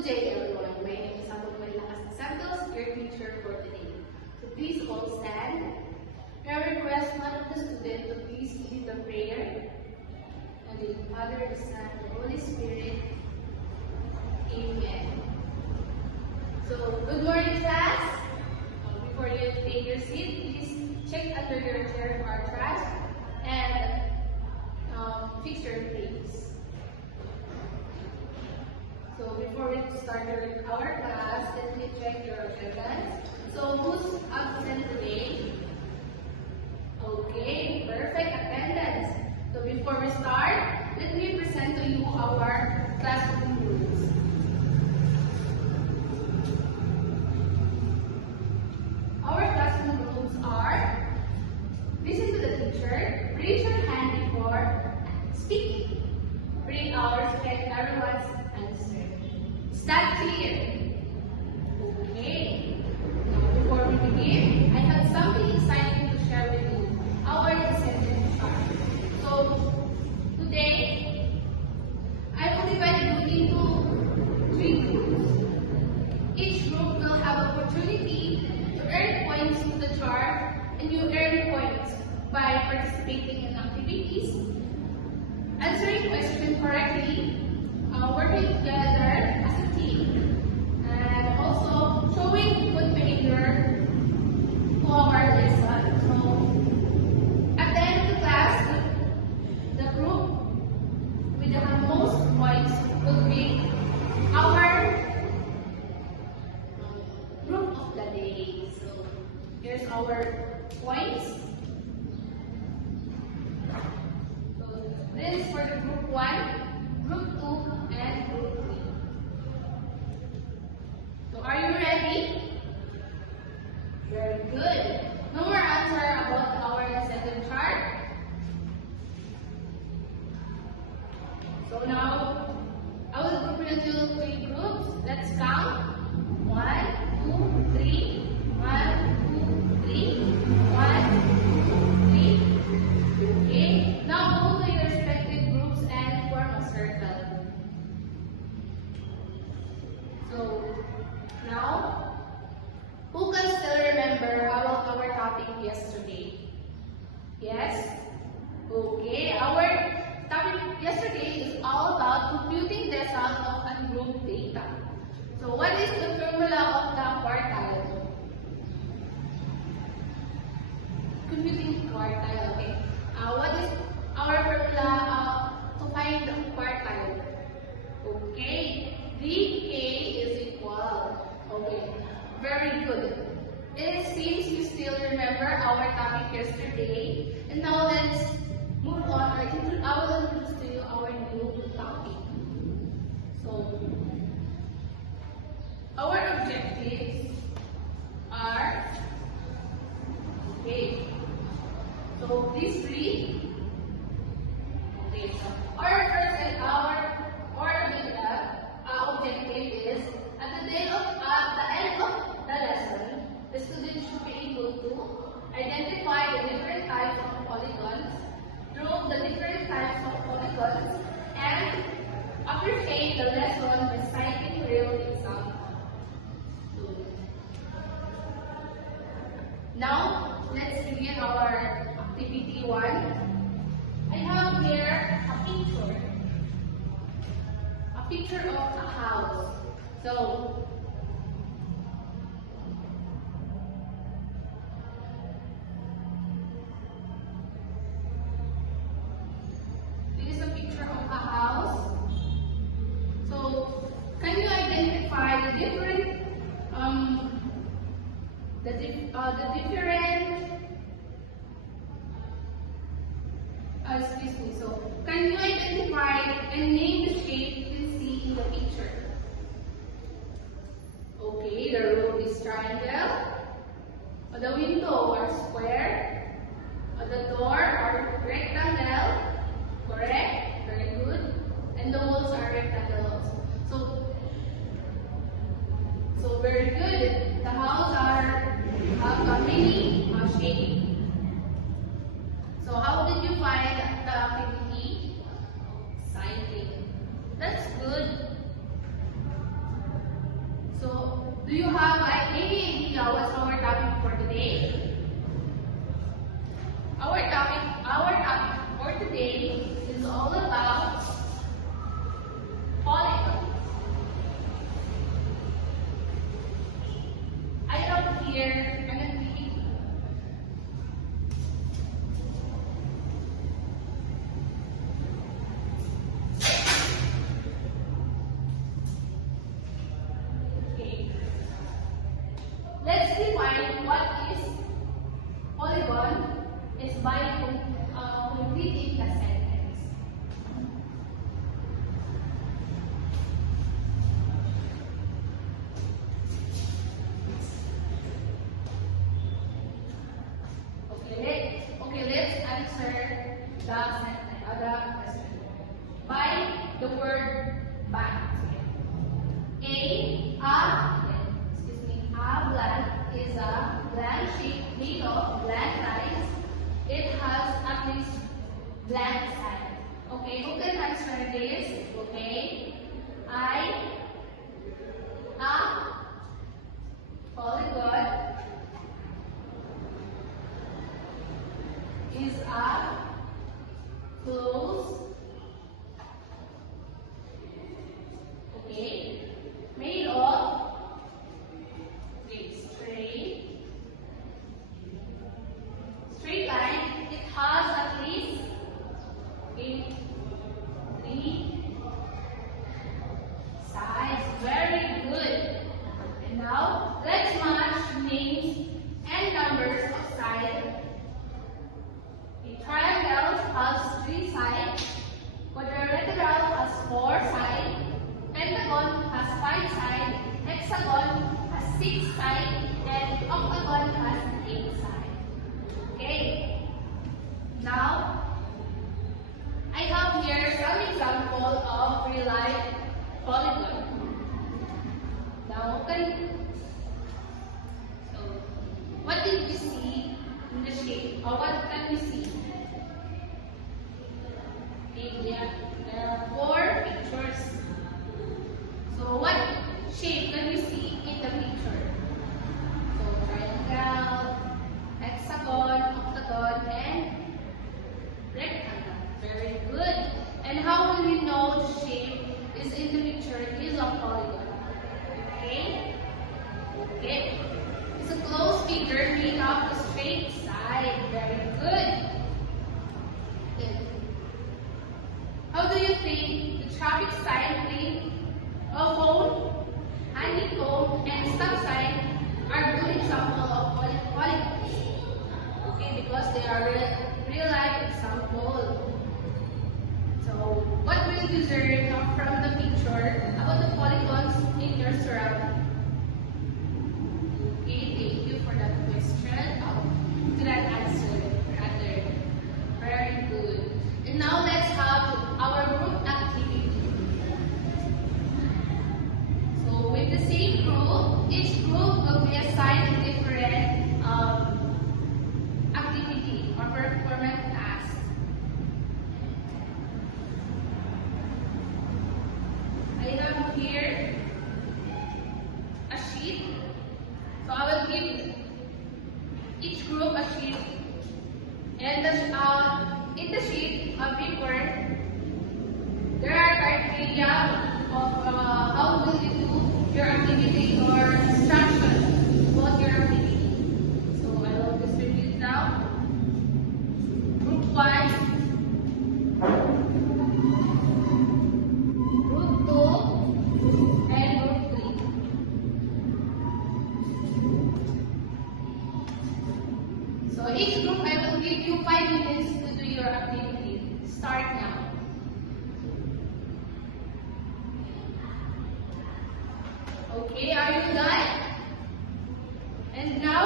Good day, everyone. My name is Manuela Santos, your teacher for today. So please all stand. I request one of the students to please lead the prayer. And in the Father, the Son, and the Holy Spirit. Amen. So, good morning, class. Before you take your seat, please check under your chair for our trash and fix your place. So before we start our class, let me check your attendance. So who's absent today? Okay, perfect attendance. So before we start, let me present to you our classroom rules. Our classroom rules are: listen to the teacher, raise your hand before speaking, bring ours and everyone's answer. Is that clear? Okay. Now, before we begin, I have something exciting to share with you. Our descendants are. So, today, I will divide you into 3 groups. Each group will have opportunity to earn points to the chart, and you earn points by participating in activities, answering questions correctly, working together as a team, and also showing good behavior to our lesson. So, at the end of the class, the group with the most points will be our group of the day. So, here's our points. So, this is for the group 1. Group 2 and Group 3. So are you ready? Very good. No more answer about our descendant chart. So now I will group you into 3 groups. Let's count. 1, 2, 3. 1, 2, 3. 1, 2, 3. Okay. Now go to your respective groups and form a circle. So now, who can still remember our topic yesterday? Yes? Okay, our topic yesterday is all about computing the sum of ungrouped data. So what is the formula of the quartile? Computing quartile, okay. What is our formula to find the quartile? Okay, dk is equal. Okay, very good. It seems you still remember our topic yesterday. And now let's move on. I will introduce to you our new topic. So, our objectives are, okay, so these 3. Okay, so our first and our objective is at the end of the lesson, the student should be able to identify the different types of polygons, draw the different types of polygons, and appreciate the lesson by citing real examples. Now, let's begin our activity 1. I have here a picture of a house. So, this is a picture of a house. So, can you identify the different excuse me. So, can you identify and name the shape you can see in the picture? Okay, the road is triangle. The window are square. The door are rectangle. Correct. Very good. And the walls are rectangle also. So very good. The house have a mini shape. So how did you find the activity? Citing. That's good. Do you have any idea what's our topic for today? Our topic for today is all about polygon. I have here an activity. Okay. Let's define what is polygon is by completing the sentence. Let's answer the question by the word band. A blank is a blank sheet made of blank lines. It has at least blank side. Okay, who can answer this? Okay. A polygon is a closed, okay, made of straight line. It has at least three sides. Very good. And now let's match names and numbers of sides. A triangle has 3 sides. Quadrilateral has 4 sides. Pentagon has 5 sides. Hexagon has 6 sides. And octagon has 8 sides. Okay. Now, I have here some example of real life polygon. Now, what did we see in the shape? Or what can we see? Okay, there are 4 pictures. So, what shape can we see in the picture? So, triangle, hexagon, octagon, and rectangle. Very good. And how will we know the shape is in the picture is a polygon? Okay? Okay. It's a closed figure made of a straight side. Very good. How do you think the traffic sign, plane, a phone, honeycomb, and stop sign are good examples of polygons? Okay, because they are real life examples. So, what will you learn from the picture about the polygons in your surroundings? Okay, thank you for that question. To that answer, rather. Very good. And now let's have our group activity. So, with the same group, each group will be assigned a different activity or performance task. I have here a sheet. So I will give each group a sheet. And in the sheet of paper, there are criteria of how will you do your activity or instructions about your activity. So I will distribute now. Group 1, Group 2, and Group 3. So each group I will give you 5 minutes to do your activity. Start now. Okay, are you done? And now?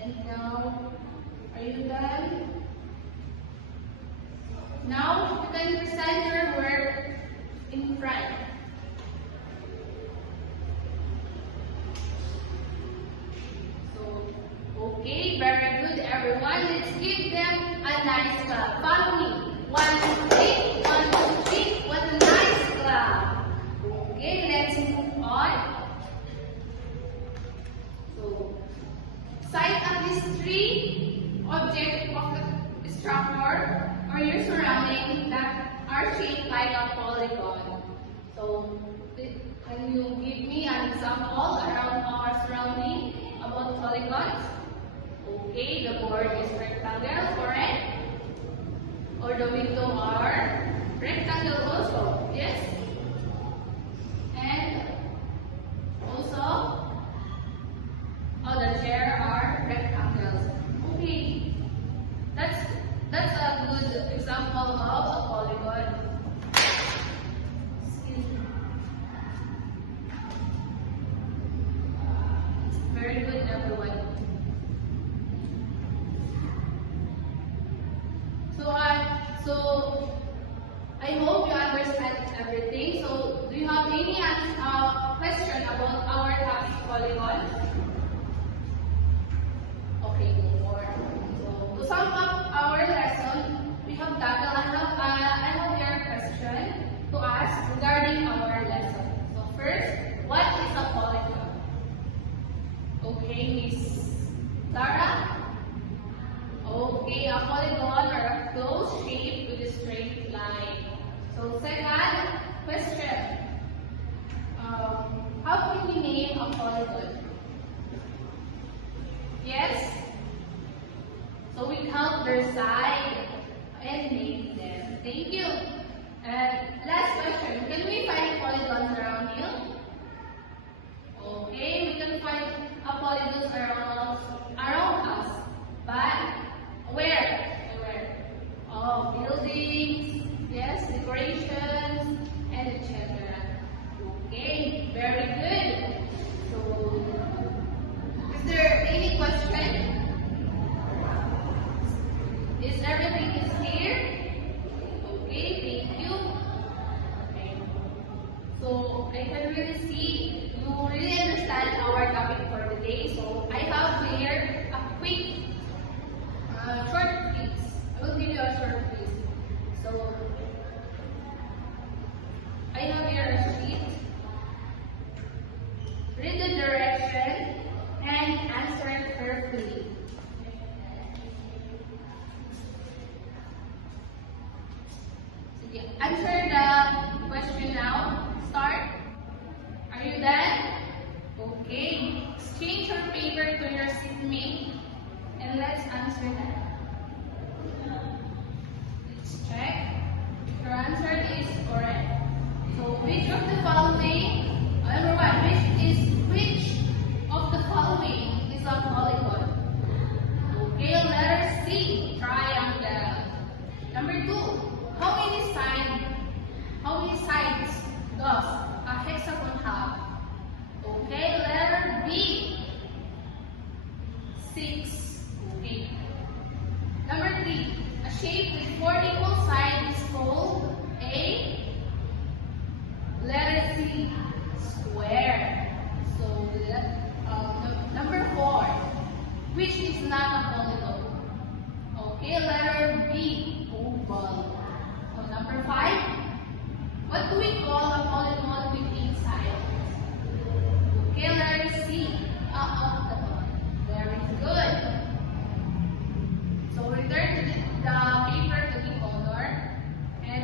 And now, are you done? Now, you can present your work in front. Okay, very good everyone. Let's give them a nice clap. Follow me. 1, 2, 3. 1, 2, 3. What a nice Okay, let's move on. So, cite at least 3 objects of the structure or your surrounding that are shaped like a polygon. So, can you give me an example around our surrounding about polygons? Okay, the board is rectangle, correct? Or the window are rectangle also, yes? And also, the chair are rectangles. Okay, that's a good example of a polygon. Very good, everyone. So I hope you understand everything. So do you have any question about our topic polygon? Okay, no more. So to sum up our lesson, we have tackled. I have your question to ask regarding our lesson. So first, what is a polygon? Okay, Miss Lara. Okay, a polygon or a closed shape with a straight line. So second question, how can we name a polygon? Yes? So we count their side and name them. Thank you. And last question, can we find polygons around you? Okay, we can find a polygons around us. But where? Buildings, yes, decorations, and etc. Okay, very good. So, is there any question? Is everything is clear? Okay, thank you. Okay. So, I can really see you really understand our topic for today. So, I have here a quick short quiz. I will give you a short quiz. So, I have here a sheet. Read the direction and answer it carefully. So, answer the question now. Start. Are you done? Okay. Exchange your paper to your seatmate and let's answer that. Let's check if your answer is correct. So, which of the following, number one, which of the following is a polygon? Okay, letter C, triangle. Number two, how many sides does a hexagon have? Okay, letter B, 6. Okay. Number 3, a shape with 4 equal sides is called a letter C, square. So number 4, which is not a polygon? Okay, letter B, oval. So number 5, what do we call a polygon with 8 sides? Okay, letter C, octagon. Very good. So return to the paper to the owner and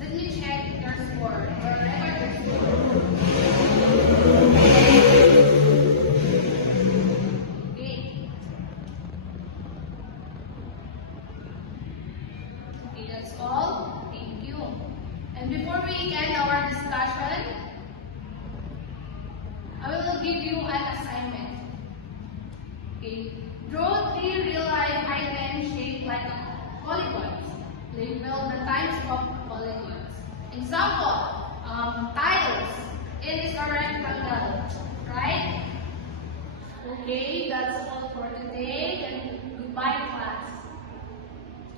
let me check your score or record your score. Okay. Okay, that's all. Thank you. And before we end our discussion, I will give you an assignment. Okay. Draw 3 real-life items shaped like polygons. Label the types of polygons. Example, tiles. It is a rectangle, right? Okay, that's all for today. And goodbye, class.